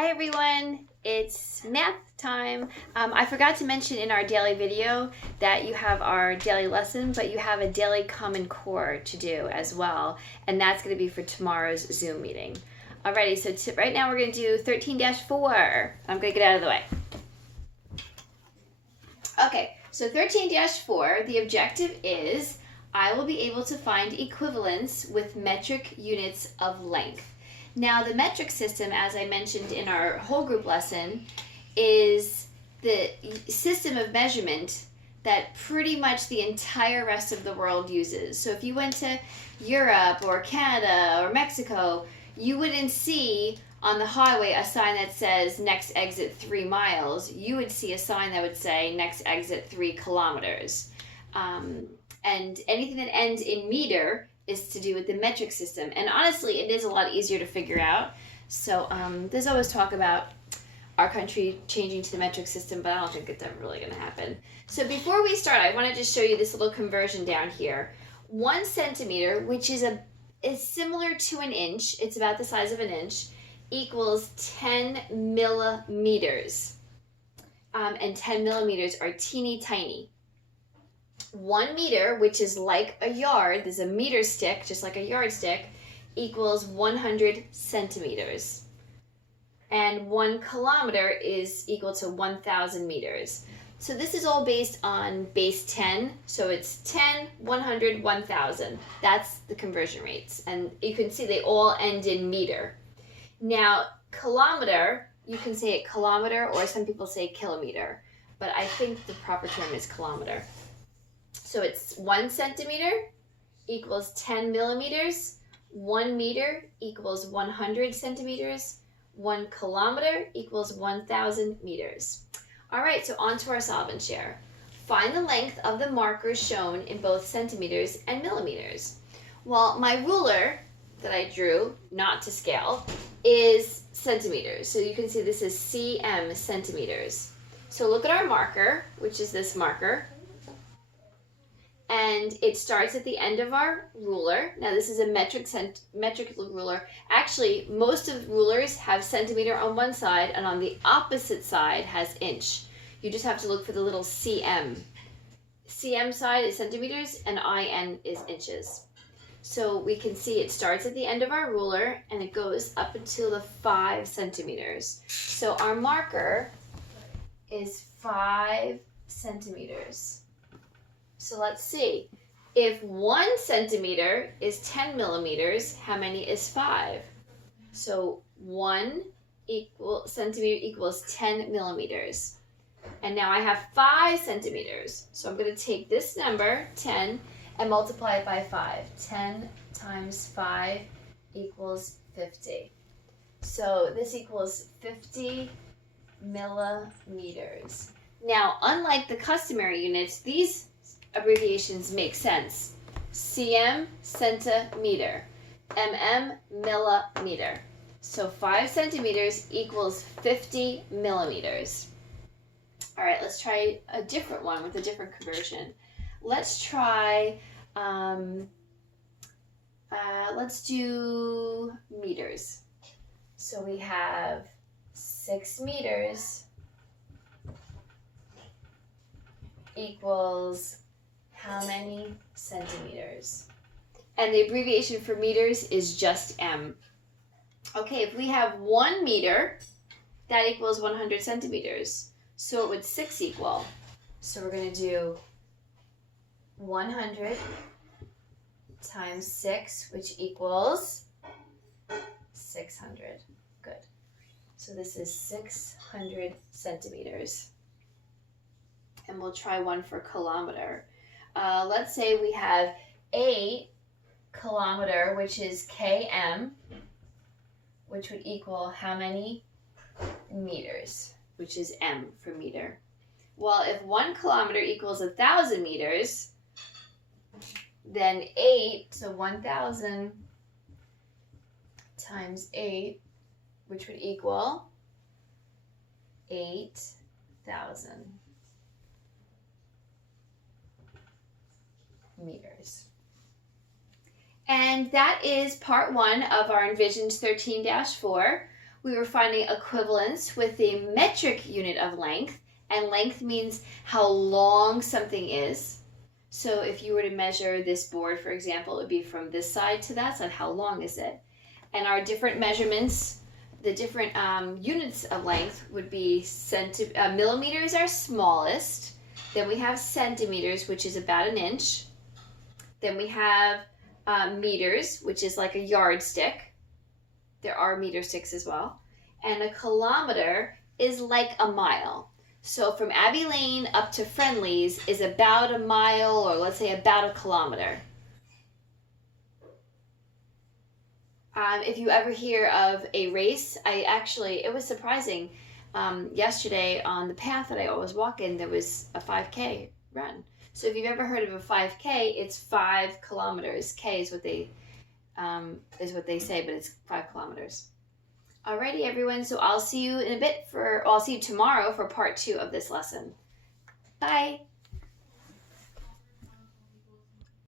Hi everyone, it's math time. I forgot to mention in our daily video that you have our daily lesson, but you have a daily Common Core to do as well, and that's going to be for tomorrow's Zoom meeting. Alrighty, so right now we're going to do 13-4. I'm going to get out of the way. Okay, so 13-4, the objective is I will be able to find equivalence with metric units of length. Now, the metric system, as I mentioned in our whole group lesson, is the system of measurement that pretty much the entire rest of the world uses. So if you went to Europe or Canada or Mexico, you wouldn't see on the highway a sign that says next exit 3 miles. You would see a sign that would say next exit 3 kilometers. And anything that ends in meter is to do with the metric system. And honestly, it is a lot easier to figure out. So there's always talk about our country changing to the metric system, but I don't think it's ever really going to happen. So before we start, I want to just show you this little conversion down here. 1 centimeter, which is similar to an inch, it's about the size of an inch, equals 10 millimeters. And 10 millimeters are teeny tiny. 1 meter, which is like a yard, there's a meter stick, just like a yardstick, equals 100 centimeters. And 1 kilometer is equal to 1,000 meters. So this is all based on base 10. So it's 10, 100, 1,000. That's the conversion rates. And you can see they all end in meter. Now, kilometer, you can say it kilometer, or some people say kilometer. But I think the proper term is kilometer. So it's 1 centimeter equals 10 millimeters, 1 meter equals 100 centimeters, 1 kilometer equals 1,000 meters. All right, so on to our solve and share. Find the length of the markers shown in both centimeters and millimeters. Well, my ruler that I drew, not to scale, is centimeters. So you can see this is cm, centimeters. So look at our marker, which is this marker. And it starts at the end of our ruler. Now this is a metric ruler. Actually, most of the rulers have centimeter on one side, and on the opposite side has inch. You just have to look for the little cm. Cm side is centimeters, and in is inches. So we can see it starts at the end of our ruler, and it goes up until the 5 centimeters. So our marker is 5 centimeters. So let's see, if 1 centimeter is 10 millimeters, how many is 5? So 1 centimeter equals 10 millimeters. And now I have 5 centimeters. So I'm going to take this number, 10, and multiply it by 5. 10 times 5 equals 50. So this equals 50 millimeters. Now, unlike the customary units, these abbreviations make sense. cm, centimeter. mm, millimeter. So 5 centimeters equals 50 millimeters. All right, let's try a different one with a different conversion. Let's try, let's do meters. So we have 6 meters equals how many centimeters? And the abbreviation for meters is just m. Okay, if we have 1 meter, that equals 100 centimeters. So what would 6 equal? So we're going to do 100 times 6, which equals 600. Good. So this is 600 centimeters. And we'll try one for kilometer. Let's say we have 8 kilometer, which is km, which would equal how many meters, which is m for meter. Well, if 1 kilometer equals 1,000 meters, then 8, so 1,000 times 8, which would equal 8,000 meters. And that is part 1 of our Envisions 13-4. we were finding equivalence with the metric unit of length, and length means how long something is. So if you were to measure this board, for example, it would be from this side to that side, how long is it? And our different measurements, the different units of length would be millimeters are smallest, then we have centimeters, which is about an inch, then we have meters, which is like a yardstick. There are meter sticks as well. And a kilometer is like a mile. So from Abbey Lane up to Friendly's is about a mile, or let's say about a kilometer. If you ever hear of a race, it was surprising. Yesterday on the path that I always walk in, there was a 5K run. So if you've ever heard of a 5K, it's 5 kilometers. K is what they say, but it's 5 kilometers. Alrighty, everyone. So I'll see you in a bit I'll see you tomorrow for part 2 of this lesson. Bye.